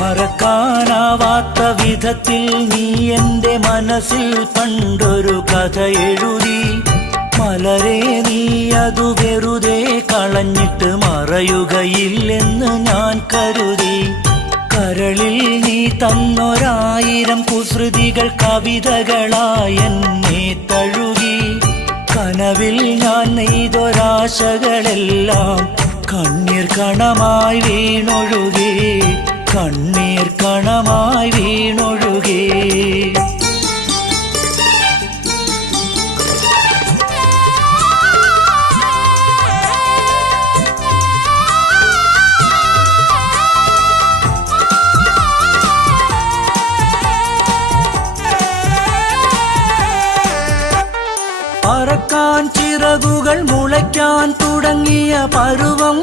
മറക്കാനാവാത്ത വിധത്തിൽ നീ എന്റെ മനസ്സിൽ പണ്ടൊരു കഥ എഴുതി. മലരെ നീ അതു വെറുതെ കളഞ്ഞിട്ട് മറയുകയില്ലെന്ന് ഞാൻ കരുതി. കരളിൽ നീ തന്നൊരായിരം കുസൃതികൾ കവിതകളായി എന്നെ തഴുകി. കനവിൽ ഞാൻ നെയ്തൊരാശകളെല്ലാം കണ്ണീർ കണമായി വീണൊഴുകി, കണ്ണീർ കണമായി വീണൊഴുകി. പറക്കാൻ ചിറകുകൾ മുളയ്ക്കാൻ തുടങ്ങിയ പരുവം